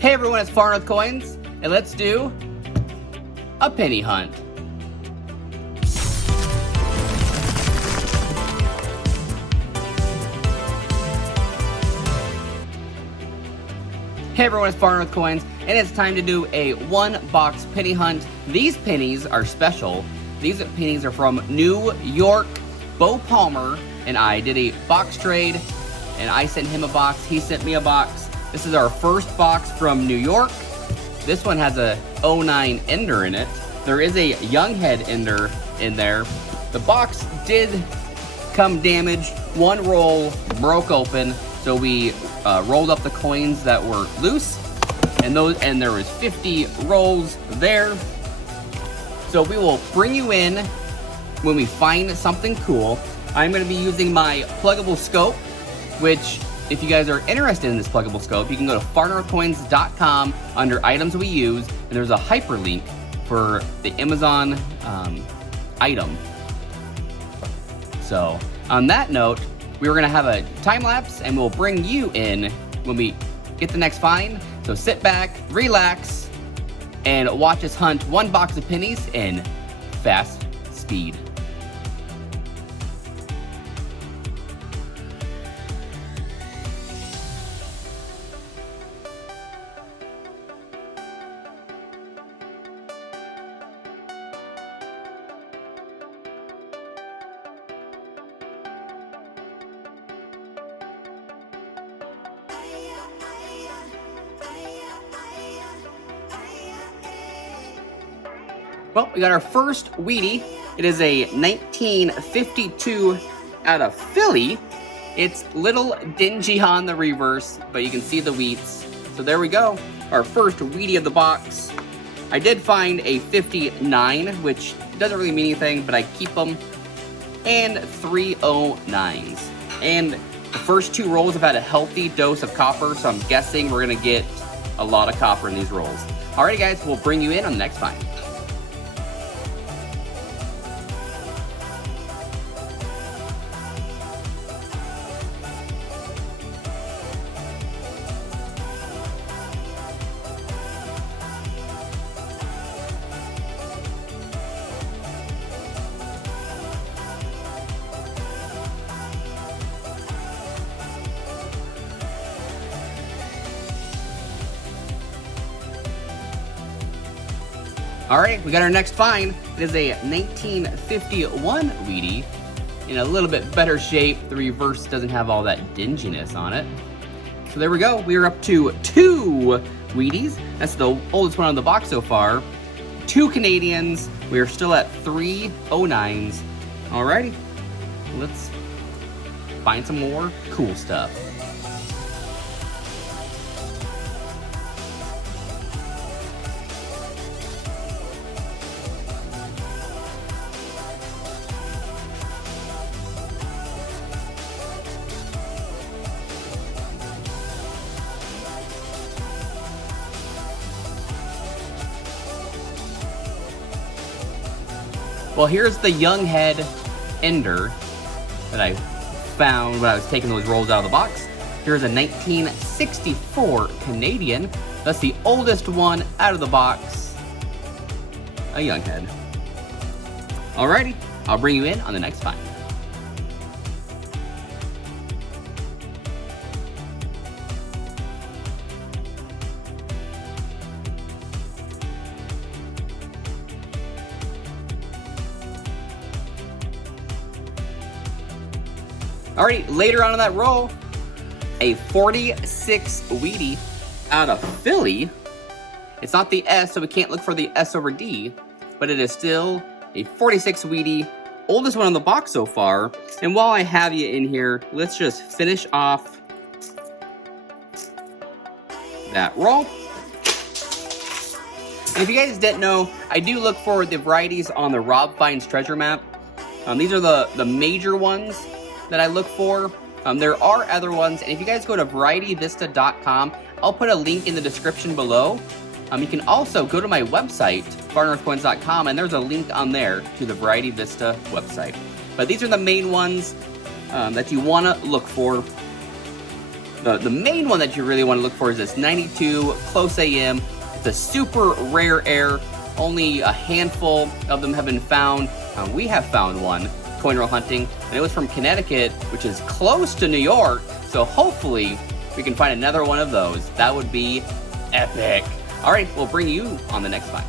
Hey everyone, it's Far North Coins, and let's do a penny hunt. Hey everyone, it's Far North Coins, and it's time to do a one-box penny hunt. These pennies are special. These pennies are from New York. Beau Palmer and I did a box trade, and I sent him a box, he sent me a box. This is our first box from New York. This one has a 09 ender in it. There is a young head ender in there. The box did come damaged. One roll broke open, so we rolled up the coins that were loose, and there was 50 rolls there. So we will bring you in when we find something cool. I'm going to be using my pluggable scope, which, if you guys are interested in this pluggable scope, you can go to farnorthcoins.com under items we use, and there's a hyperlink for the Amazon item. So on that note, we're gonna have a time lapse, and we'll bring you in when we get the next find. So sit back, relax, and watch us hunt one box of pennies in fast speed. Well, we got our first Wheatie. It is a 1952 out of Philly. It's little dingy on the reverse, but you can see the wheats. So there we go, our first Wheatie of the box. I did find a 59, which doesn't really mean anything, but I keep them, and 309s. And the first two rolls have had a healthy dose of copper, so I'm guessing we're gonna get a lot of copper in these rolls. Alrighty guys, we'll bring you in on the next find. All right, we got our next find. It is a 1951 Wheatie in a little bit better shape. The reverse doesn't have all that dinginess on it. So there we go. We are up to 2 Wheaties. That's the oldest one on the box so far. 2 Canadians. We are still at 309s. All righty, let's find some more cool stuff. Well, here's the young head ender that I found when I was taking those rolls out of the box. Here's a 1964 Canadian. That's the oldest one out of the box. A young head. Alrighty, I'll bring you in on the next find. Alrighty, later on in that roll, a 46 Wheatie out of Philly. It's not the S, so we can't look for the S over D, but it is still a 46 Wheatie, oldest one on the box so far. And while I have you in here, let's just finish off that roll. And if you guys didn't know, I do look for the varieties on the Rob Finds treasure map. These are the major ones that I look for. There are other ones, and if you guys go to varietyvista.com, I'll put a link in the description below. You can also go to my website, farnorthcoins.com, and there's a link on there to the Variety Vista website. But these are the main ones that you want to look for. The main one that you really want to look for is this 92 Close AM. It's a super rare air. Only a handful of them have been found. We have found one coin roll hunting, and it was from Connecticut, which is close to New York. So hopefully we can find another one of those. That would be epic. All right, we'll bring you on the next find.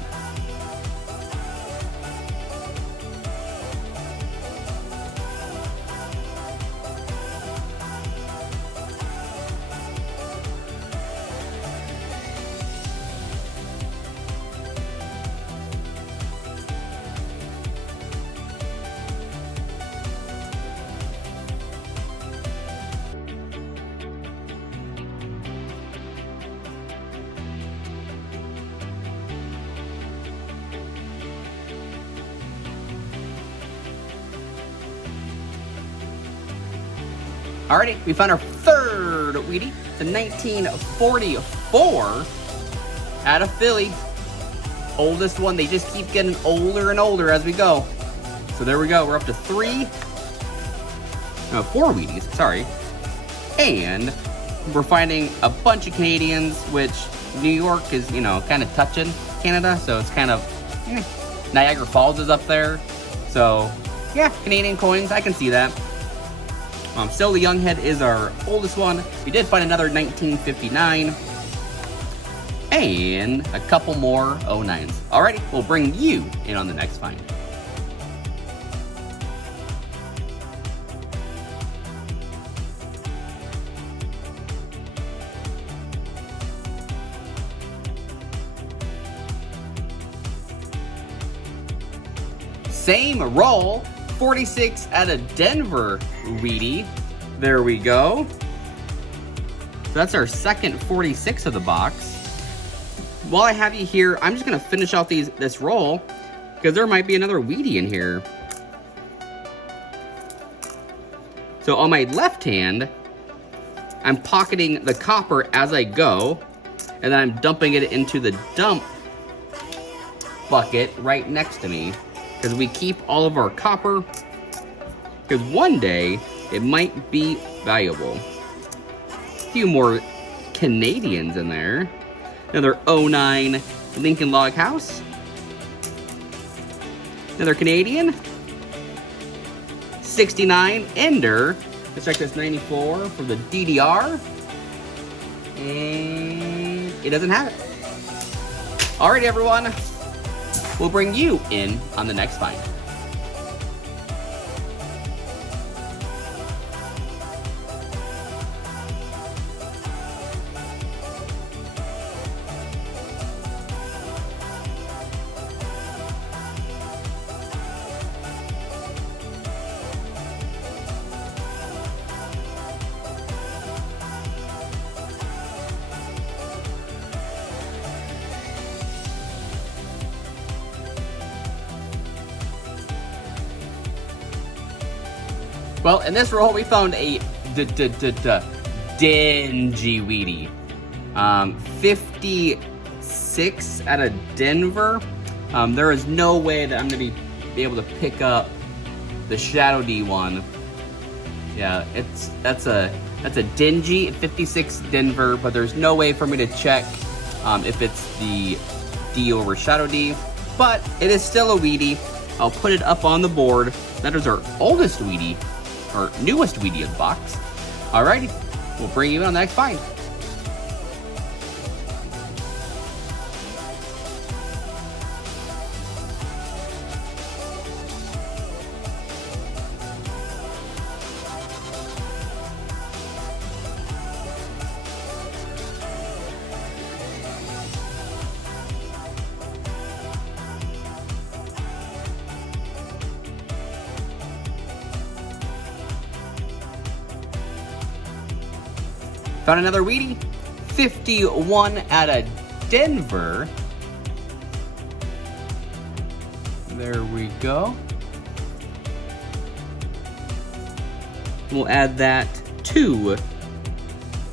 Alrighty, we found our third Wheatie. It's a 1944 out of Philly. Oldest one. They just keep getting older and older as we go. So there we go. We're up to four Wheaties, sorry. And we're finding a bunch of Canadians, which New York is, you know, kind of touching Canada. So it's kind of, Niagara Falls is up there. So, yeah, Canadian coins. I can see that. Still, the Younghead is our oldest one. We did find another 1959. And a couple more 09s. Alrighty, we'll bring you in on the next find. Same roll. 46 out of Denver Wheatie. There we go. So that's our second 46 of the box. While I have you here, I'm just gonna finish off this roll because there might be another Wheatie in here. So on my left hand, I'm pocketing the copper as I go, and then I'm dumping it into the dump bucket right next to me. Because we keep all of our copper, because one day it might be valuable. A few more Canadians in there. Another 09 Lincoln Log House. Another Canadian. 69 Ender. Let's check this 94 from the DDR. And it doesn't have it. Alright, everyone. We'll bring you in on the next find. Well, in this roll, we found a dingy Wheatie. 56 out of Denver. There is no way that I'm gonna be able to pick up the Shadow D one. Yeah, that's a dingy 56 Denver, but there's no way for me to check if it's the D over Shadow D. But it is still a Wheatie. I'll put it up on the board. That is our oldest Wheatie. Or newest Wheatie of the box. Alrighty, we'll bring you in on the next find. Found another Wheatie. 51 out of Denver. There we go. We'll add that to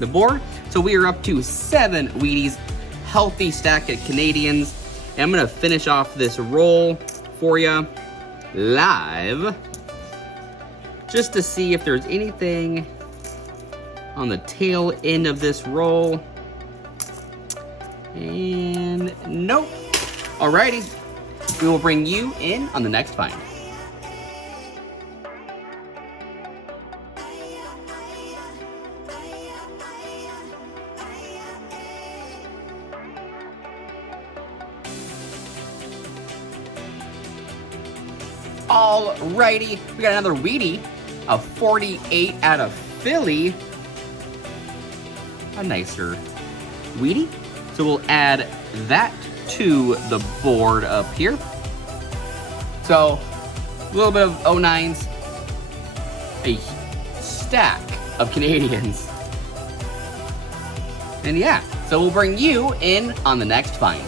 the board. So we are up to 7 Wheaties. Healthy stack of Canadians. And I'm gonna finish off this roll for you live. Just to see if there's anything on the tail end of this roll. And nope. Alrighty, we will bring you in on the next find. Alrighty, we got another Wheatie, a 48 out of Philly. A nicer Wheatie. So we'll add that to the board up here. So a little bit of 09s, a stack of Canadians. And yeah, so we'll bring you in on the next find.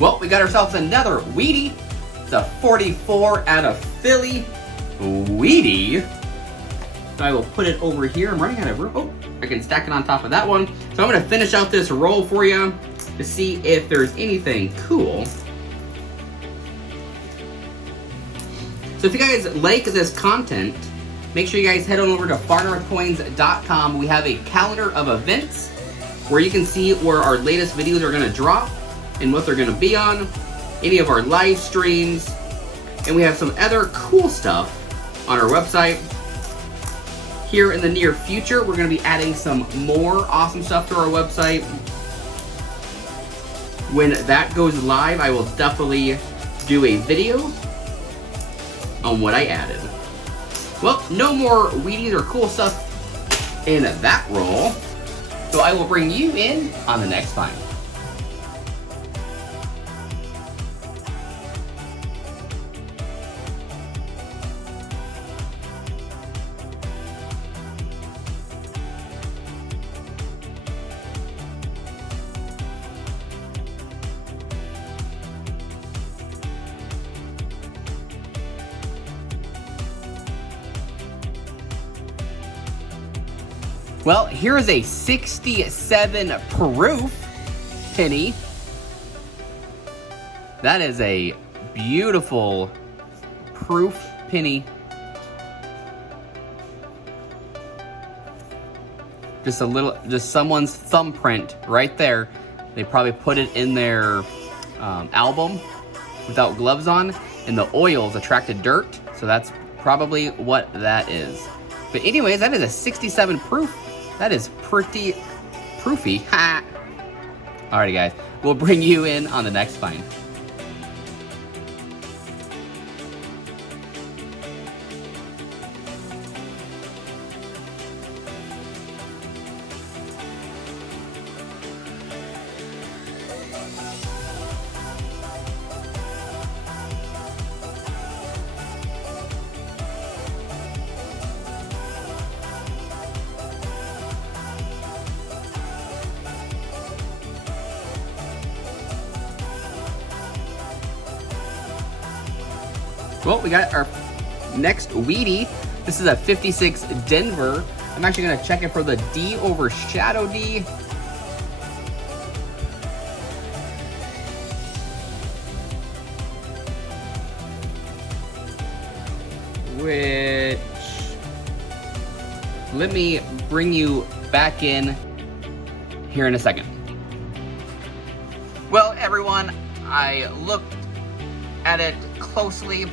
Well, we got ourselves another Wheatie. It's a 44 out of Philly Wheatie. So I will put it over here. I'm running out of room. Oh, I can stack it on top of that one. So I'm gonna finish out this roll for you to see if there's anything cool. So if you guys like this content, make sure you guys head on over to farnorthcoins.com. We have a calendar of events where you can see where our latest videos are gonna drop and what they're gonna be on, any of our live streams, and we have some other cool stuff on our website. Here in the near future, we're gonna be adding some more awesome stuff to our website. When that goes live, I will definitely do a video on what I added. Well, no more Wheaties or cool stuff in that roll, so I will bring you in on the next find. Well, here is a 67 proof penny. That is a beautiful proof penny. Just someone's thumbprint right there. They probably put it in their album without gloves on, and the oils attracted dirt, so that's probably what that is. But anyways, that is a 67 proof. That is pretty proofy. Ha! Alrighty guys, we'll bring you in on the next find. Well, we got our next Wheatie. This is a 56 Denver. I'm actually gonna check it for the D over Shadow D. Which, let me bring you back in here in a second. Well, everyone, I looked at it closely.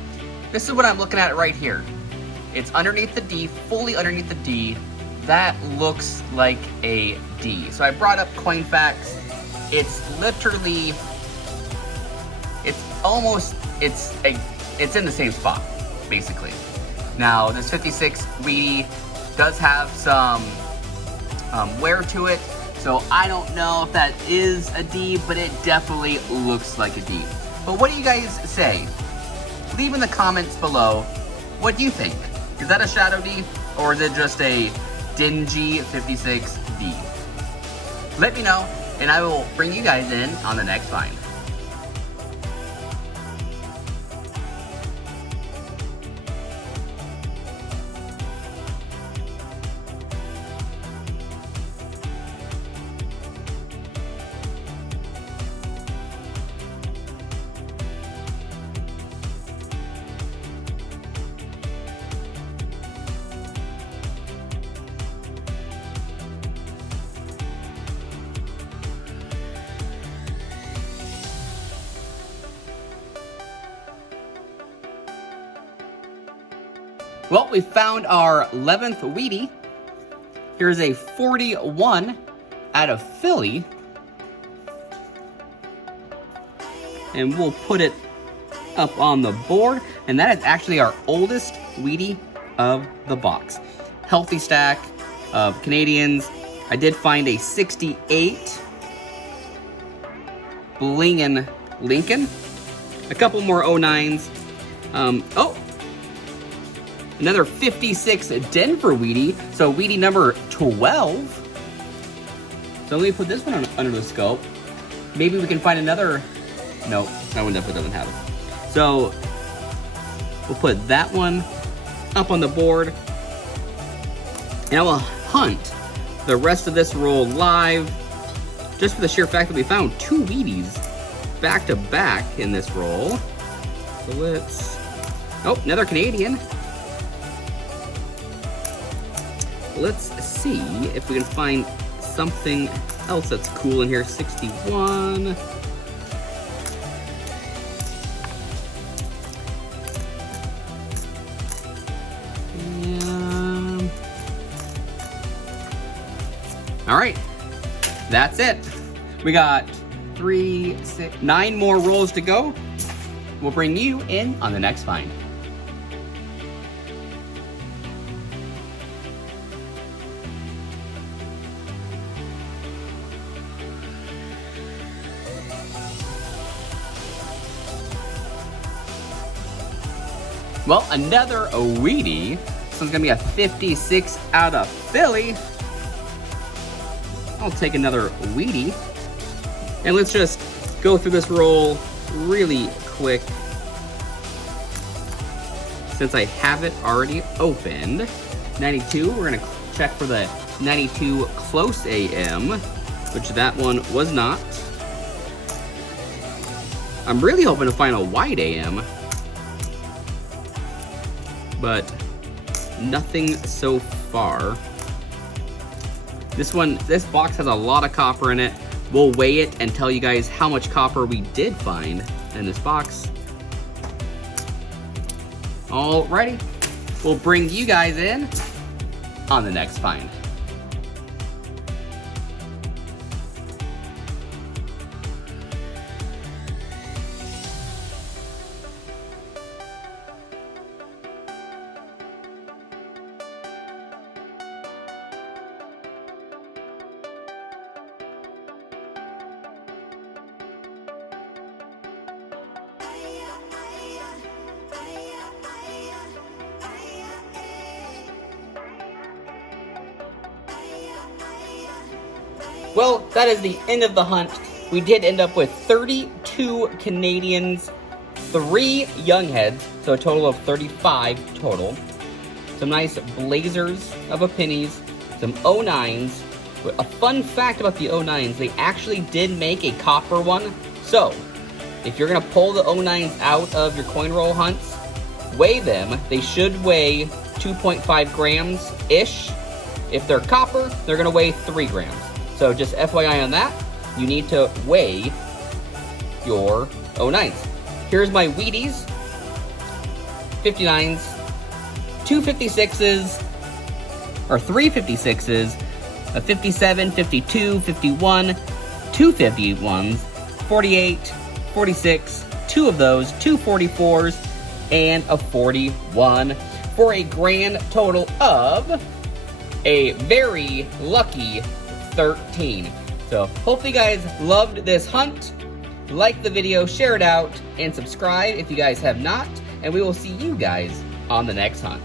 This is what I'm looking at right here. It's underneath the D, fully underneath the D. That looks like a D. So I brought up Coinfax. It's literally, it's in the same spot, basically. Now, this 56 Wheatie does have some wear to it, so I don't know if that is a D, but it definitely looks like a D. But what do you guys say? Leave in the comments below, what do you think? Is that a Shadow D, or is it just a dingy 56D? Let me know, and I will bring you guys in on the next find. Well, we found our 11th Wheatie. Here's a 41 out of Philly. And we'll put it up on the board. And that is actually our oldest Wheatie of the box. Healthy stack of Canadians. I did find a 68 Blingin' Lincoln. A couple more 09s. Another 56 Denver Wheatie. So Wheatie number 12. So let me put this one under the scope. Maybe we can find another. No, that one definitely doesn't have it. So we'll put that one up on the board. And I will hunt the rest of this roll live, just for the sheer fact that we found 2 Wheaties back to back in this roll. So let's, oh, another Canadian. Let's see if we can find something else that's cool in here. 61. All right, that's it. We got 3, 6, 9 more rolls to go. We'll bring you in on the next find. Well, another Wheatie. This one's gonna be a 56 out of Philly. I'll take another Wheatie. And let's just go through this roll really quick, since I have it already opened. 92, we're gonna check for the 92 close AM, which that one was not. I'm really hoping to find a wide AM, but nothing so far. This box has a lot of copper in it. We'll weigh it and tell you guys how much copper we did find in this box. Alrighty, we'll bring you guys in on the next find. Well, that is the end of the hunt. We did end up with 32 Canadians, 3 young heads, so a total of 35 total. Some nice blazers of a pennies, some 09s. A fun fact about the 09s, they actually did make a copper one. So, if you're gonna pull the 09s out of your coin roll hunts, weigh them. They should weigh 2.5 grams-ish. If they're copper, they're gonna weigh 3 grams. So just FYI on that, you need to weigh your 09s. Here's my Wheaties, 59s, 2 56s, or 3 56s, a 57, 52, 51, 2 51s, 48, 46, 2 of those, 2 44s, and a 41, for a grand total of a very lucky 13. So hopefully you guys loved this hunt. Like the video, share it out, and subscribe if you guys have not, and we will see you guys on the next hunt.